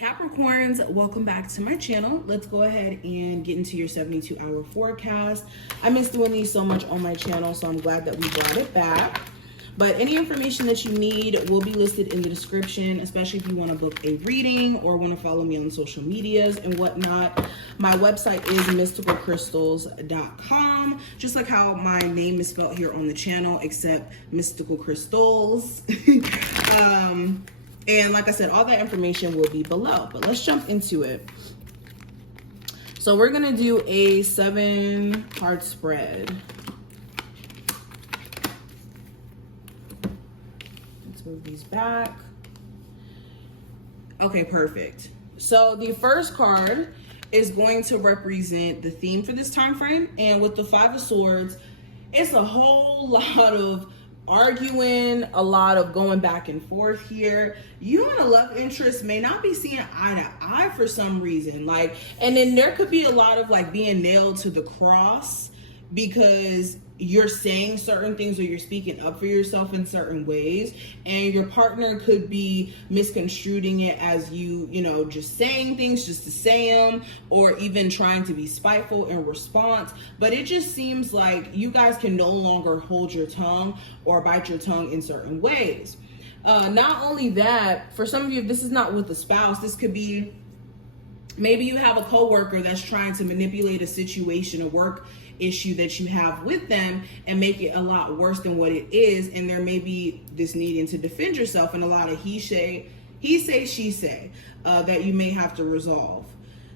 Capricorns, welcome back to my channel. Let's go ahead and get into your 72-hour forecast. I miss doing these so much on my channel, so I'm glad that we brought it back. But any information that you need will be listed in the description, especially if you want to book a reading or want to follow me on social medias and whatnot. My website is mysticalcrystals.com, just like how my name is spelled here on the channel, except Mystical Crystals. And like I said, all that information will be below, but let's jump into it. So we're going to do a 7-card spread. Let's move these back. Okay, perfect. So the first card is going to represent the theme for this time frame. And with the 5 of Swords, it's a whole lot of arguing, a lot of going back and forth here. You and a love interest may not be seeing eye to eye for some reason, like, and then there could be a lot of like being nailed to the cross because you're saying certain things or you're speaking up for yourself in certain ways, and your partner could be misconstruing it as you know, just saying things just to say them, or even trying to be spiteful in response. But it just seems like you guys can no longer hold your tongue or bite your tongue in certain ways. Not only that, for some of you, if this is not with a spouse, this could be maybe you have a coworker that's trying to manipulate a situation, a work issue that you have with them, and make it a lot worse than what it is. And there may be this needing to defend yourself and a lot of he say, she say that you may have to resolve.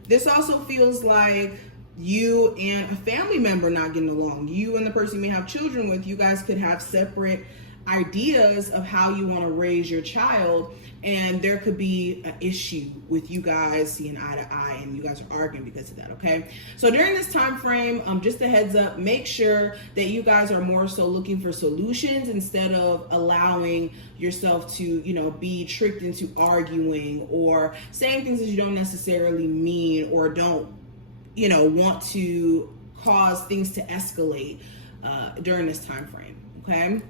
This also feels like you and a family member not getting along. You and the person you may have children with, you guys could have separate ideas of how you want to raise your child, and there could be an issue with you guys seeing eye to eye and you guys are arguing because of that. Okay, so during this time frame, just a heads up, make sure that you guys are more so looking for solutions instead of allowing yourself to, you know, be tricked into arguing or saying things that you don't necessarily mean, or don't, you know, want to cause things to escalate during this time frame. Okay,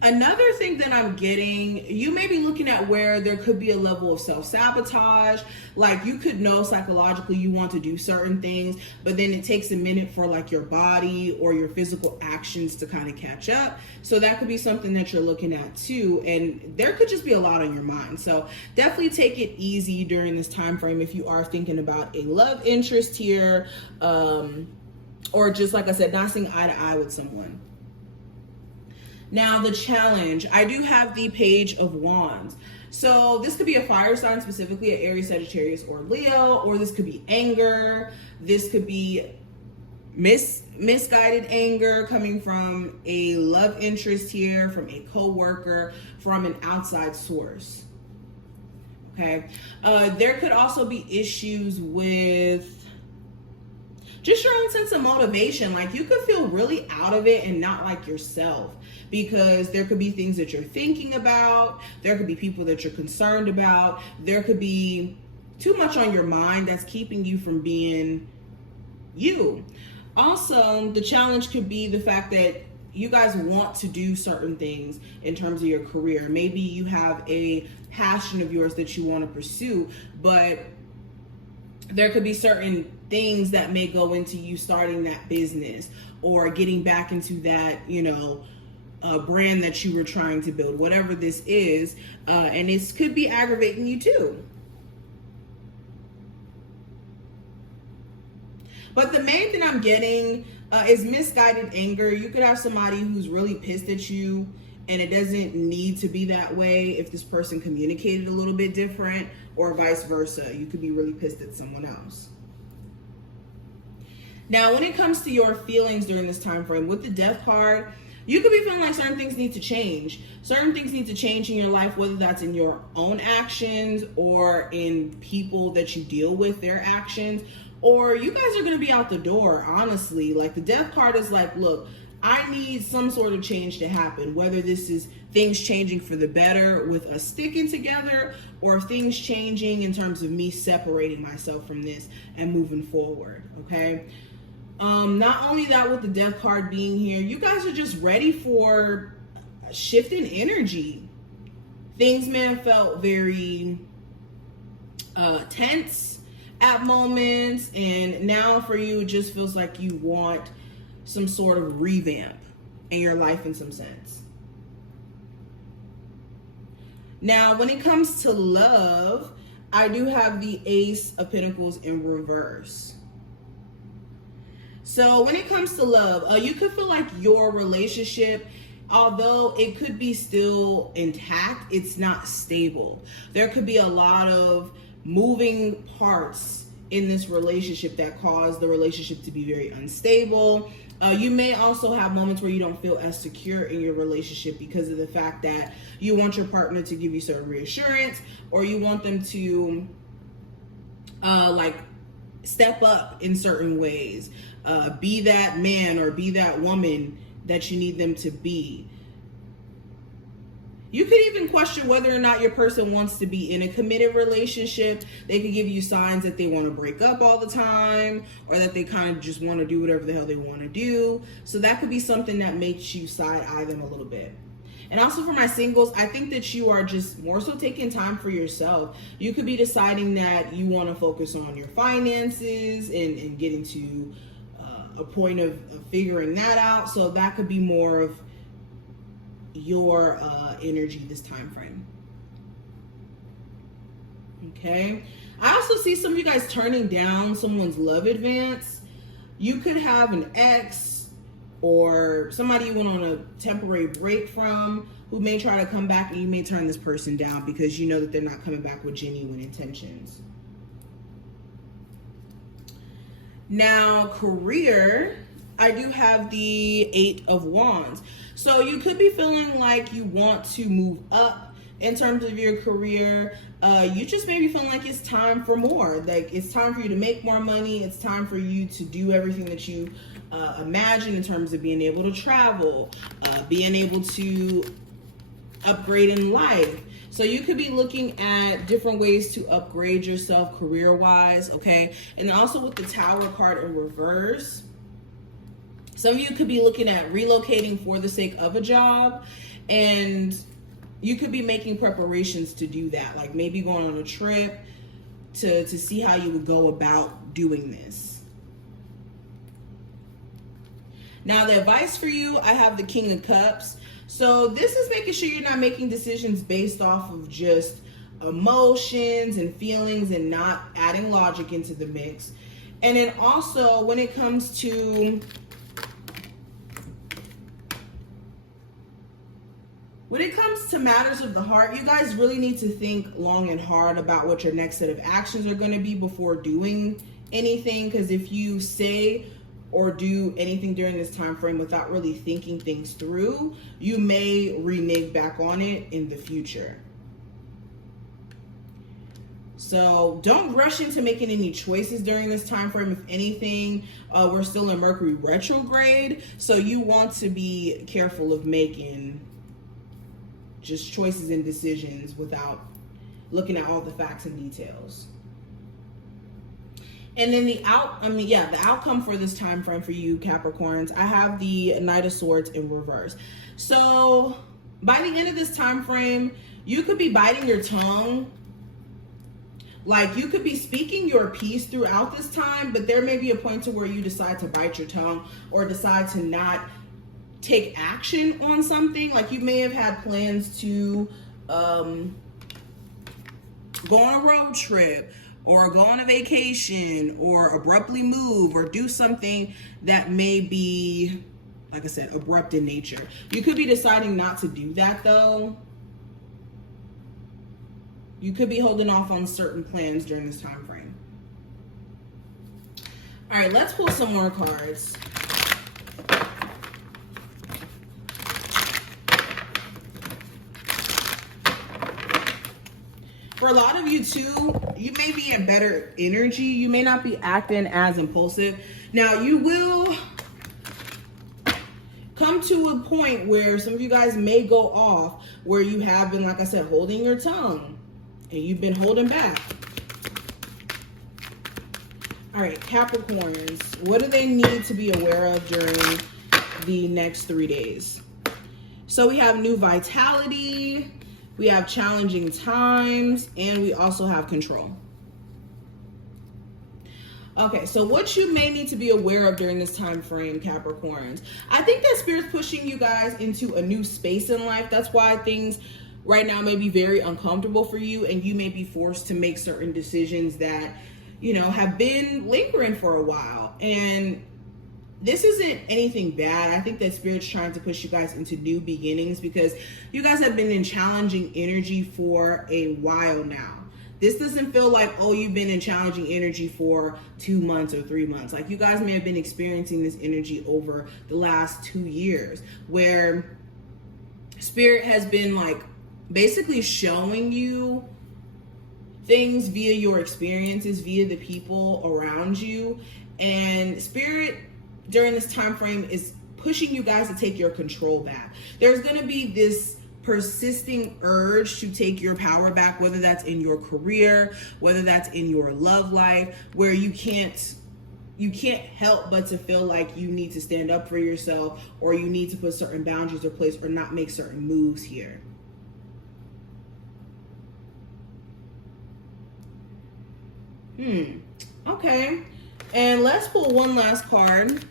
another thing that I'm getting, you may be looking at where there could be a level of self-sabotage. Like you could know psychologically you want to do certain things, but then it takes a minute for like your body or your physical actions to kind of catch up. So that could be something that you're looking at too. And there could just be a lot on your mind. So definitely take it easy during this time frame if you are thinking about a love interest here, or just like I said, not seeing eye to eye with someone. Now the challenge, I do have the Page of Wands. So this could be a fire sign, specifically an Aries, Sagittarius, or Leo, or this could be anger. This could be misguided anger coming from a love interest here, from a coworker, from an outside source. Okay, there could also be issues with just your own sense of motivation. Like you could feel really out of it and not like yourself, because there could be things that you're thinking about. There could be people that you're concerned about. There could be too much on your mind that's keeping you from being you. Also, the challenge could be the fact that you guys want to do certain things in terms of your career. Maybe you have a passion of yours that you want to pursue, but there could be certain things that may go into you starting that business or getting back into that, you know, brand that you were trying to build, whatever this is. And this could be aggravating you too. But the main thing I'm getting is misguided anger. You could have somebody who's really pissed at you, and it doesn't need to be that way if this person communicated a little bit different, or vice versa. You could be really pissed at someone else. Now, when it comes to your feelings during this time frame, with the Death card, you could be feeling like certain things need to change. Certain things need to change in your life, whether that's in your own actions or in people that you deal with, their actions, or you guys are going to be out the door, honestly. Like the Death card is like, look, I need some sort of change to happen, whether this is things changing for the better with us sticking together, or things changing in terms of me separating myself from this and moving forward. Okay. Not only that, with the Death card being here, you guys are just ready for a shift in energy. things may have felt very tense at moments, and now for you, it just feels like you want some sort of revamp in your life in some sense. Now, when it comes to love, I do have the Ace of Pentacles in reverse. So when it comes to love, you could feel like your relationship, although it could be still intact, it's not stable. There could be a lot of moving parts in this relationship that cause the relationship to be very unstable. You may also have moments where you don't feel as secure in your relationship because of the fact that you want your partner to give you certain reassurance, or you want them to like step up in certain ways, be that man or be that woman that you need them to be. You could even question whether or not your person wants to be in a committed relationship. They could give you signs that they want to break up all the time, or that they kind of just want to do whatever the hell they want to do. So that could be something that makes you side-eye them a little bit. And also for my singles, I think that you are just more so taking time for yourself. You could be deciding that you want to focus on your finances and getting to a point of figuring that out. So that could be more of your energy this time frame. Okay, I also see some of you guys turning down someone's love advance. You could have an ex or somebody you went on a temporary break from who may try to come back, and you may turn this person down because you know that they're not coming back with genuine intentions. Now, career, I do have the 8 of Wands. So you could be feeling like you want to move up in terms of your career. You just may be feeling like it's time for more. Like it's time for you to make more money. It's time for you to do everything that you imagine in terms of being able to travel, being able to upgrade in life. So you could be looking at different ways to upgrade yourself career-wise, okay? And also with the Tower card in reverse, some of you could be looking at relocating for the sake of a job, and you could be making preparations to do that, like maybe going on a trip to see how you would go about doing this. Now, the advice for you, I have the King of Cups. So this is making sure you're not making decisions based off of just emotions and feelings and not adding logic into the mix. And then also when it comes to matters of the heart, you guys really need to think long and hard about what your next set of actions are going to be before doing anything. Because if you say or do anything during this time frame without really thinking things through, you may renege back on it in the future. So don't rush into making any choices during this time frame. If anything, we're still in Mercury retrograde, so you want to be careful of making just choices and decisions without looking at all the facts and details. And then the outcome for this time frame for you Capricorns, I have the Knight of Swords in reverse. So by the end of this time frame, you could be biting your tongue. Like you could be speaking your piece throughout this time, but there may be a point to where you decide to bite your tongue or decide to not take action on something. Like you may have had plans to go on a road trip or go on a vacation or abruptly move or do something that may be, like I said, abrupt in nature. You could be deciding not to do that though. You could be holding off on certain plans during this time frame. All right, let's pull some more cards. For a lot of you too, you may be in better energy. You may not be acting as impulsive. Now you will come to a point where some of you guys may go off where you have been, like I said, holding your tongue and you've been holding back. All right, Capricorns, what do they need to be aware of during the next 3 days? So we have new vitality. we have challenging times, and we also have control. Okay, so what you may need to be aware of during this time frame, Capricorns. I think that Spirit's pushing you guys into a new space in life. That's why things right now may be very uncomfortable for you, and you may be forced to make certain decisions that, you know, have been lingering for a while. And this isn't anything bad. I think that Spirit's trying to push you guys into new beginnings because you guys have been in challenging energy for a while now. This doesn't feel like, oh, you've been in challenging energy for 2 months or 3 months. Like, you guys may have been experiencing this energy over the last 2 years, where Spirit has been like basically showing you things via your experiences, via the people around you. And Spirit during this time frame is pushing you guys to take your control back. There's going to be this persisting urge to take your power back, whether that's in your career, whether that's in your love life, where you can't help but to feel like you need to stand up for yourself, or you need to put certain boundaries in place, or not make certain moves here. Okay, and let's pull one last card.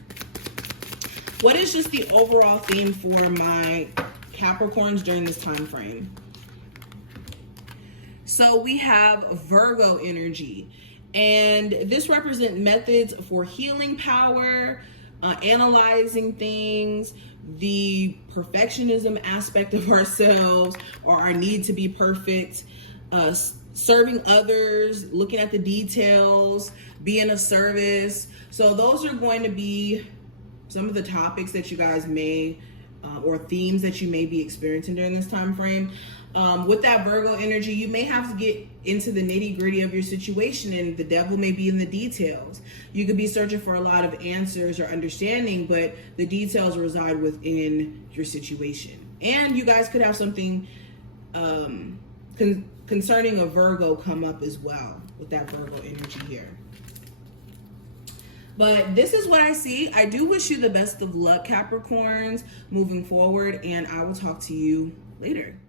What is just the overall theme for my Capricorns during this time frame? So we have Virgo energy, and this represents methods for healing power, analyzing things, the perfectionism aspect of ourselves, or our need to be perfect, serving others, looking at the details, being of service. So those are going to be some of the topics that you guys may or themes that you may be experiencing during this time frame. With that Virgo energy, you may have to get into the nitty-gritty of your situation, and the devil may be in the details. You could be searching for a lot of answers or understanding, but the details reside within your situation. And you guys could have something concerning a Virgo come up as well with that Virgo energy here. But this is what I see. I do wish you the best of luck, Capricorns, moving forward, and I will talk to you later.